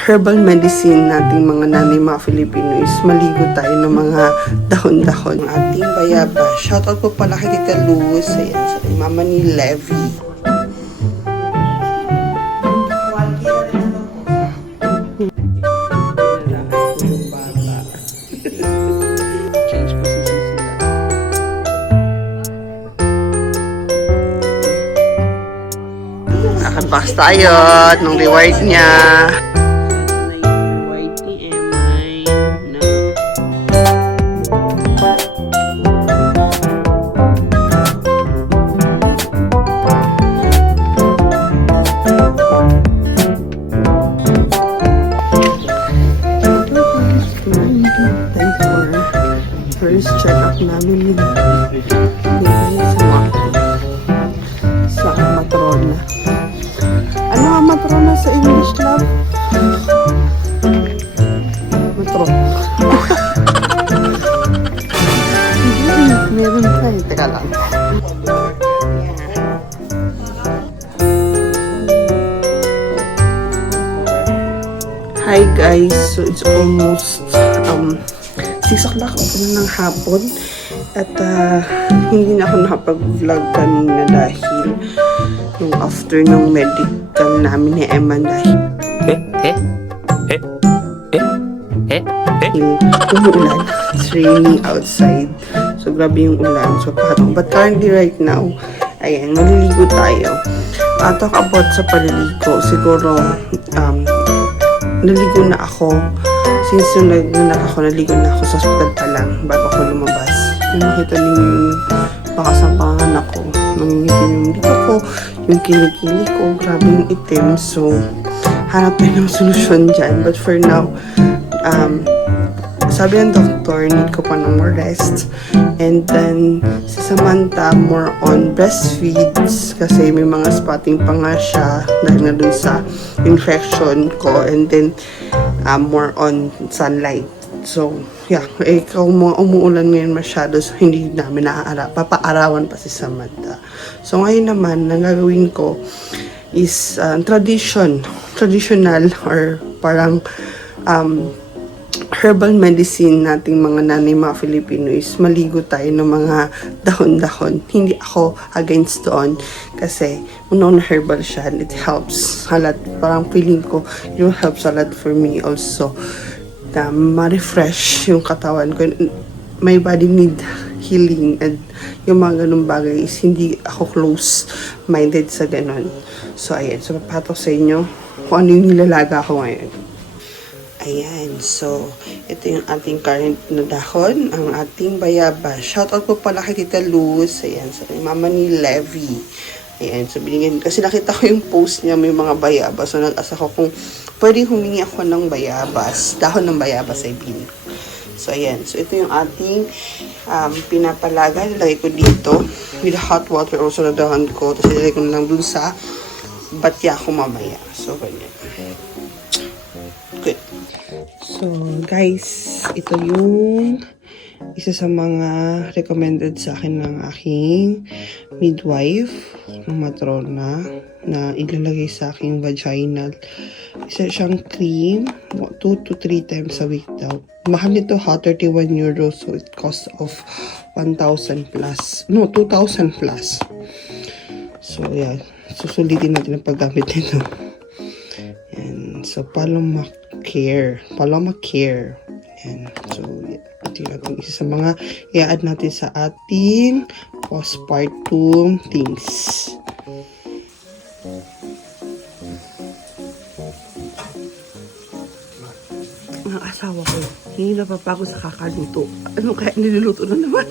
herbal medicine nating mga nanay mga Filipino is maligo tayo ng mga dahon-dahon. Ang ating bayaba. Shoutout po pala kay Tita Luz. Ayan, sa mama ni Levi. Nakabox tayo nung reward niya. First check-up namin sa matrona. Ano ang matrona sa English, love? Matrona. Meron tayo. Teka lang. Hi guys, so it's almost 6 o'clock ng hapon at hindi na ako nakapag-vlog kanina dahil yung after ng medical namin ni Emma dahil umuulan. It's raining outside, so grabe yung ulan, so parang but currently right now ayan, maliligo tayo. Talk about sa paliligo, siguro naligo na ako. Since yung naligo na ako sa hospital pa lang bago ako lumabas. Yung makita ninyo yung pakasampahan ako. Nangingitim yung dito ko, yung kilikili ko, grabe yung itim. So, hanap tayo ng solusyon dyan. But for now, sabi ng doctor, need ko pa ng more rest. And then, si Samantha, more on breastfeeds kasi may mga spotting pa nga siya dahil na dun sa infection ko. And then, more on sunlight. So, yeah, kung umuulan ngayon masyado, so hindi namin papaarawan pa si Samantha. So, ngayon naman, ang gagawin ko is traditional or parang herbal medicine nating mga nanay mga Filipino is maligo tayo ng mga dahon-dahon. Hindi ako against doon kasi unang herbal siya and it helps a lot. Parang feeling ko it helps a lot for me also na ma-refresh yung katawan ko. My body need healing and yung mga ganun bagay is hindi ako close-minded sa ganun. So ayan, so papatok sa inyo kung ano yung nilalaga ko ngayon. Ayan, so ito yung ating current na dahon, ang ating bayaba. Shoutout po pala kay Tita Luz, ayan, sa mama ni Levi. Ayan, so binigyan, kasi nakita ko yung post niya, may mga bayabas. So nag-asa ko kung pwedeng humingi ako ng bayabas, dahon ng bayabas ay bin. So ayan, so ito yung ating pinapalaga. Nilagay ko dito with hot water also na dahon ko. Tapos nilagay ko na lang dun sa batya ko mamaya. So ganyan. Good. So, guys, ito yung isa sa mga recommended sa akin ng aking midwife, matrona, na ilalagay sa aking vaginal. Isa siyang cream, 2 to 3 times a week daw. Mahal nito ha, 31 euros, so it costs of 1,000 plus. No, 2,000 plus. So, yeah. Susulitin natin ang paggamit nito. And so, Paloma Care. Ayan. So, ito yung ating isa sa mga i-add natin sa ating postpartum things. Ang asawa ko, hindi napapagod sa kakaluto. Ano kaya niluluto na naman?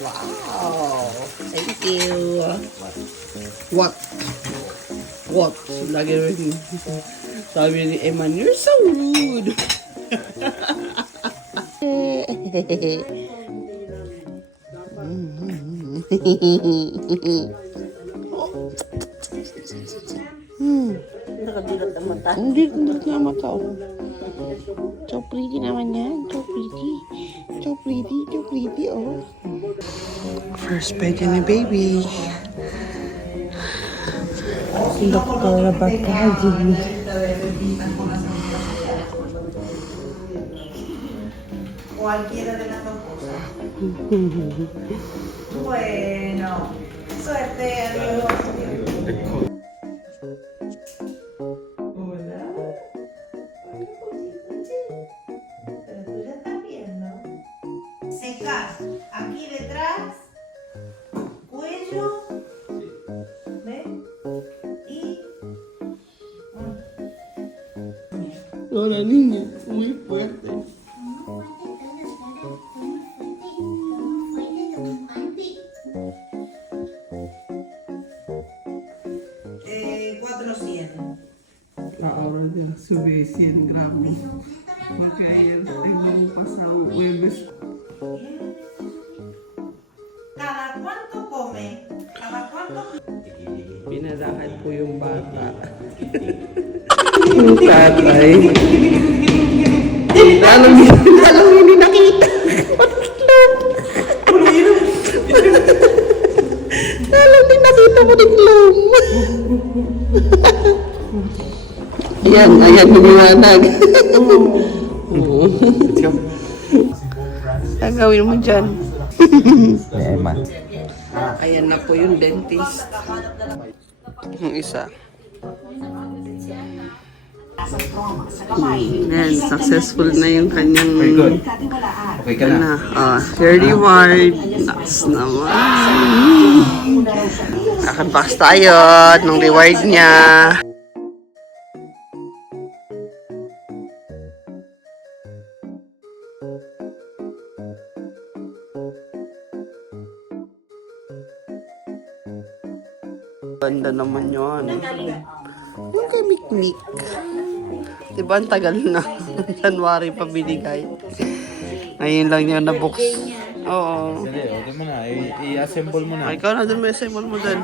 Wow! Thank you! What? Lagi rin. Sabi ni Eman, you're so rude. Nakadilat ang mata. Hindi, nakadilat nga mata. So pretty naman yan. So pretty, oh. First bed ni baby. Doktora Bakajini. Cualquiera de las dos cosas. Bueno, suerte, adiós. Hola. Pero tú ya estás viendo. Secas, aquí detrás, cuello, ¿ves? Y... Hola niña, muy fuerte. Eh, 400. Ahora ya subí 100 gramos. Porque ayer tengo pasado jueves. ¿Cada cuánto come? ¿Cada cuánto? Pinadahan po yung bata. Yung tatay. Lalong hindi nakita. Lalong hindi nakita mo ng glove. Ayan, ayan, lumiwanag. Let's go. Ang gawin mo dyan. Emma. Ayan na po yung dentist. Yung isa. Ayan, successful na yung kanyang... Very good. Okay ka na. Your reward. Next naman. Kakanbox tayo nung reward niya. Ganda naman yun. Yung kay Mikmik. Diba ang tagal na? January pa binigay. Ngayon lang niya na-box. Oo. Dali, okay mo na. I-assemble mo na. Ikaw na dun, may assemble mo dun.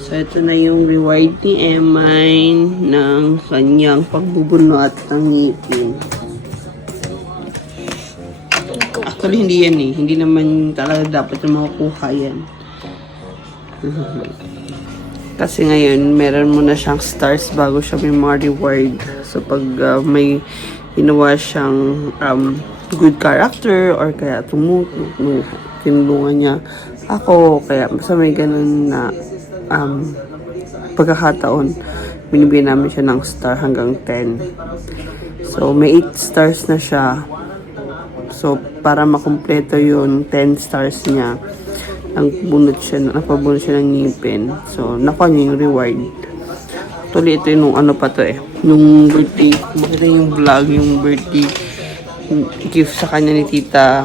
So, ito na yung reward ni Emine ng kanyang pagbubunot ng ngipin. Actually, hindi yan eh. Hindi naman talaga dapat na makukuha yan. Kasi ngayon, meron mo na siyang stars bago siya may mga reward. So, pag may ginawa siyang good character or kaya tinulungan niya ako, kaya basta may ganun na pagkakataon, binibigyan namin siya ng star hanggang 10. So, may 8 stars na siya. So, para makumpleto yung 10 stars niya, napabunot siya ng ngipin. So, nakuha niya yung reward. Tuloy ito yung ano pa to eh. Yung birthday, makita yung vlog, yung birthday gift sa kanya ni Tita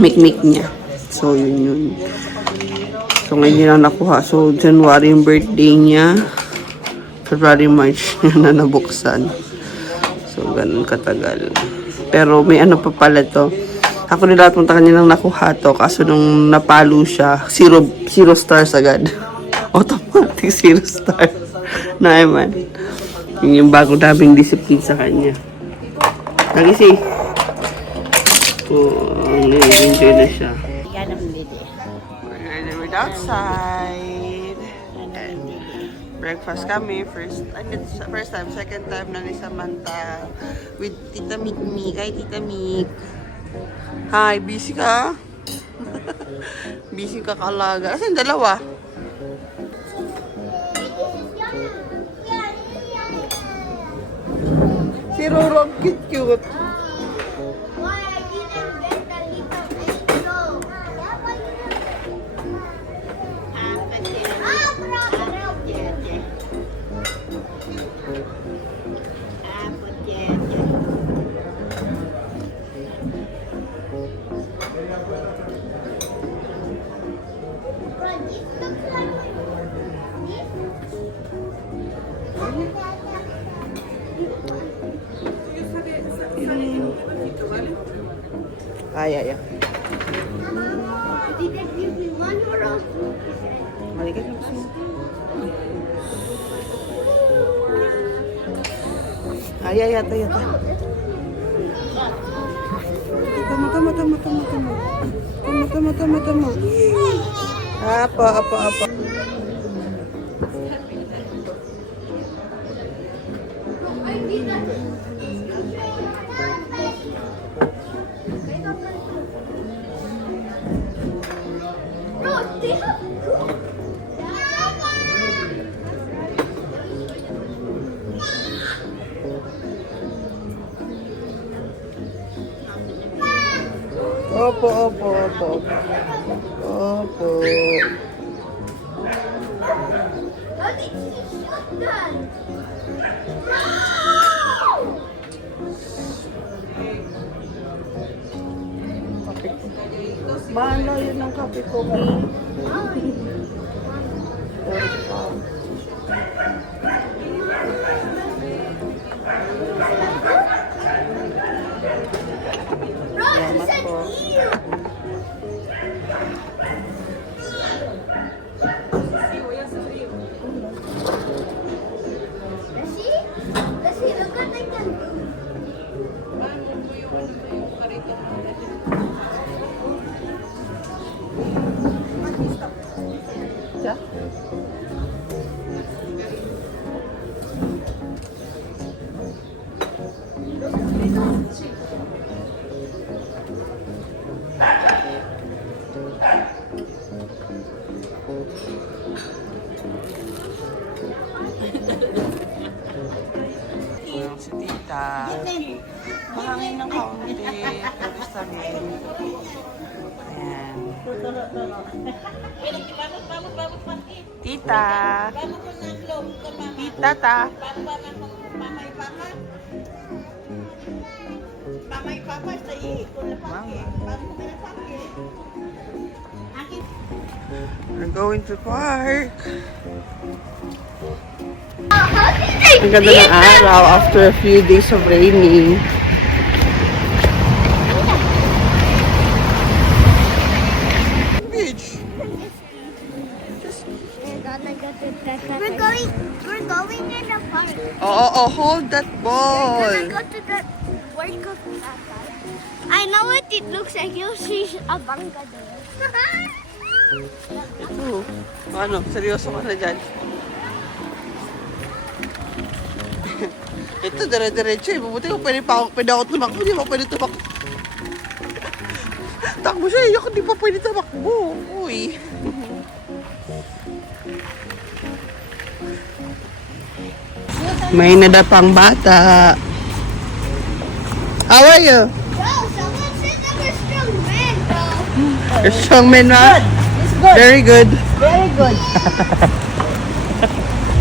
Mikmik niya. So, yun. So, ngayon niya lang nakuha. So, January yung birthday niya. February, March niya na nabuksan. So, ganun katagal. Pero may ano pa pala to. Ako nila punta kanilang nakuha to. Kaso nung napalo siya, zero stars agad. Automatic 0 stars. Naman. Yun yung bago daming discipline sa kanya. Nagisi. Enjoy na siya. We're outside. And breakfast kami. First time, second time na ni Samantha with Tita Mikmik. Hi, Tita Mik. Hi, busy ka? Busy ka kalaga. Asan dalawa? Si Roro, cute. Ay, ay, ay. Did they give me one euro? Malikat na gusto mo. Ay, ay, yata, yata. Tama, tama, tama, tama, tama. Tama, tama, tama, tama. Apa, apa, apa. I did that. No, they have food. Opo, opo, opo. Opo. How did you shot that? Mahalo yun ng kape ko. Rod, said po. ew. Let's see, look what I can do. Siya? Si tita. Mahangin ng kaunti. Tapos sabihin. Ayan. Tita. Tita ta. We're going to park. Ang ganda ng araw after a few days of raining. Beach. We're going in the park. Oh, hold that ball. We're gonna go to the work of I know what it looks like. You'll see a bangka there. Ito. Ano, seryoso ka na dyan. Ito, dire-diretso eh. Mabuti ko pwede ako tumakbo. Hindi pa pwede tumakbo. Takbo siya eh. Ako di pa pwede tumakbo. Uy. May nadapang bata. How are you? Bro, someone said that we're strong men, bro. You're strong man, ma? Very good. Very good.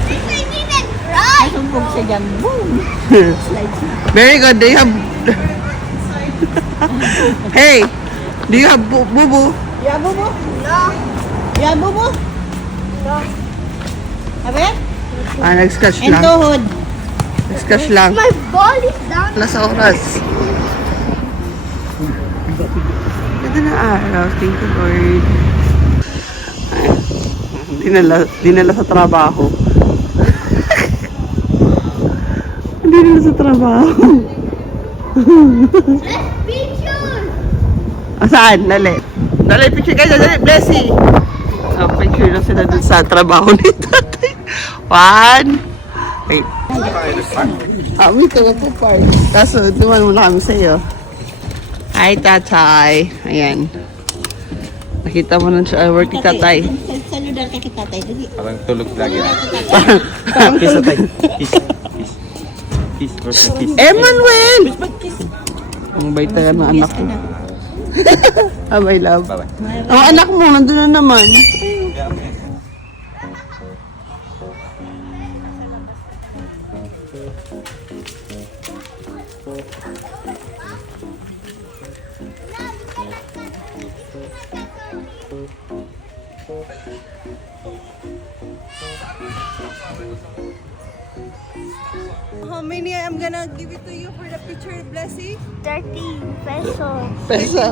We can't even cry. Sumbog siya dyan. Boom! Very good. Do you have... Hey! Do you have boo-boo? Ya, bubo? No. Ya, bubo? Abe? Nag-scratch And lang. tuhod. Nag-scratch lang. My ball is down. Alas oras. Ganda na araw. Thank you, Lord. Ay, dinala sa trabaho. Dinala sa trabaho. Let's picture. Saan? Dali. Dali, picture kayo. Dali, Blessy. Oh, picture na sila dun sa trabaho ni tatay. One. Wait. Kami ito po park. Kaso, tuman muna kami sa'yo. Hi, tatay. Ayan. Nakita mo na siya. Work ni tatay. Saludar ka kita tayo. Dali. Parang tulog lagi. Parang Kiss na tayo. Kiss. Kiss. Kiss. First na kiss. Emmanuel! Ang bait talaga ng anak ko. Ah, my love. Bye-bye. Ang anak mo, nandun na naman. How many I'm gonna give it to you for the picture, Blessing? 13 pesos. Peso.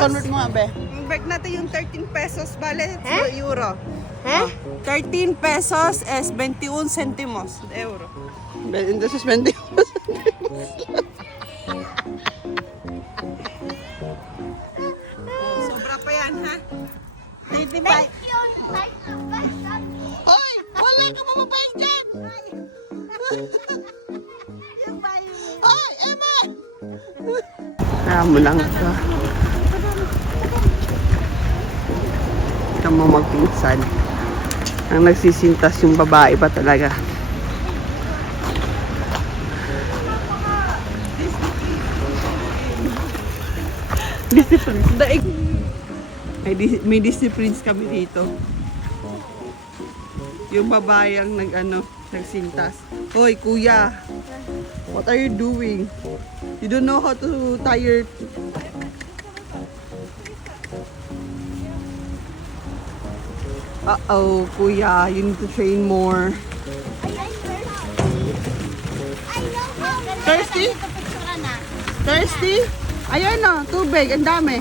Convert mo nga, be. Break natin yung 13 pesos, bale, Eh? euro. Eh? 13 pesos es 21 centimos de euro. Entonces 21 Sobra pa yan, ha? 25. Oy! Wala ka mamapayin dyan! Oy! Emma! Kaya mo lang ka. Ikaw mo magpinsan. Ang nagsisintas yung babae pa talaga. Discipline. Daig. May disciplines kami dito. Yung babae ang nagsintas. Hoy, kuya. What are you doing? You don't know how to tie your... Uh-oh, kuya. You need to train more. Thirsty? Thirsty? Ayan na, tubig. Ang dami.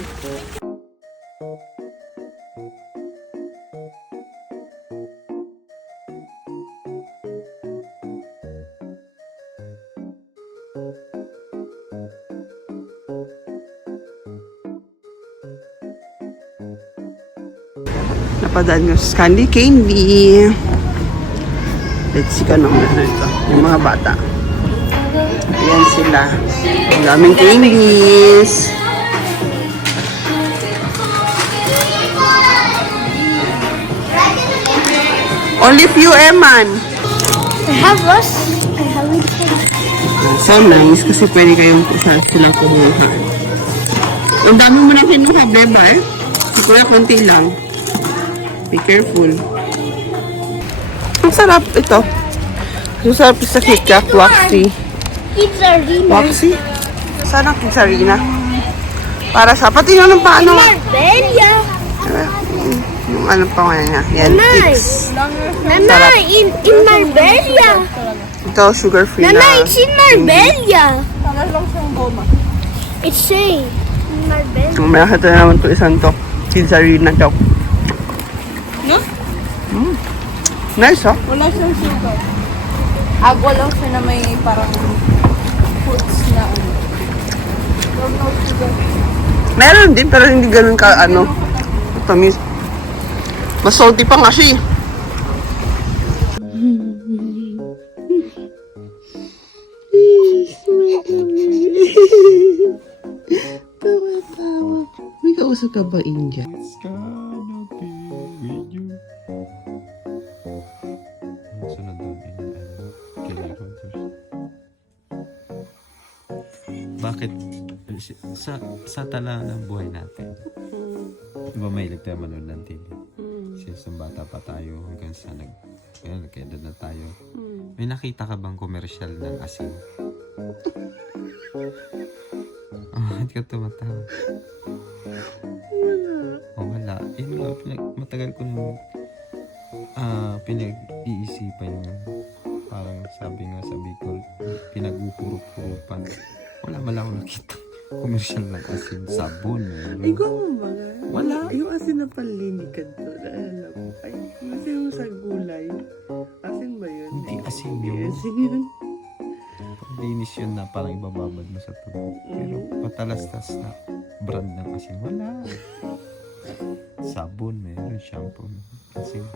Napadaan ko sa Candy Candy. Let's see ka naman ito. Yung mga bata. Ayan sila. Ang daming candies. Only few, Eman. I have us. I have it. So nice kasi pwede kayong silang kumuha. Ang dami mo nang kinuha, beba eh. Si Kuya, konti lang. Be careful. Ang sarap ito. Ang sarap sa KitKat, waxy. Kidzarina. Waxy? Saan ang Kidzarina? Para sa pati yun ng paano. Marbella. Yung ano pa nga niya. Yan, Nanay. Kicks. Nana, in Marbella. Ito, sugar-free Nana, na. it's in Marbella. It's saying in Marbella. May nakita naman ito isang to. Kidzarina daw. No? Nice, oh. Wala siyang sugar. Agwa lang siya na may parang fruits na ano. No sugar. Meron din, pero hindi ganun ka, tamis. Mas salty pa nga siya eh. Tawa-tawa. May kausap ka ba, India? It's gonna be with you. Ang sunod doon Kelly Rogers. Bakit sa tala ng buhay natin? Di ba mahilig tayo manood ng TV? Since nung bata pa tayo hanggang sa nagkaedad na tayo. May nakita ka bang komersyal ng asin? Bakit ka tumatawa? Wala. Yun nga, matagal ko nung pinag-iisipan yun. Parang sabi nga sa Bicol, pinag-uhurup-hurupan. Wala man lang ako nakita. Komersyal ng asin, sabon. Ikaw mo ba? Wala. Yung asin na panlinikan to. Naalala ko. Ay, asin mo sa gulay. Asin ba yun? Hindi asin yun. Asin yun. Linis yun na parang ibababad mo sa tubo. Pero patalastas na brand ng asin. Wala. Sabon, meron shampoo. Asin.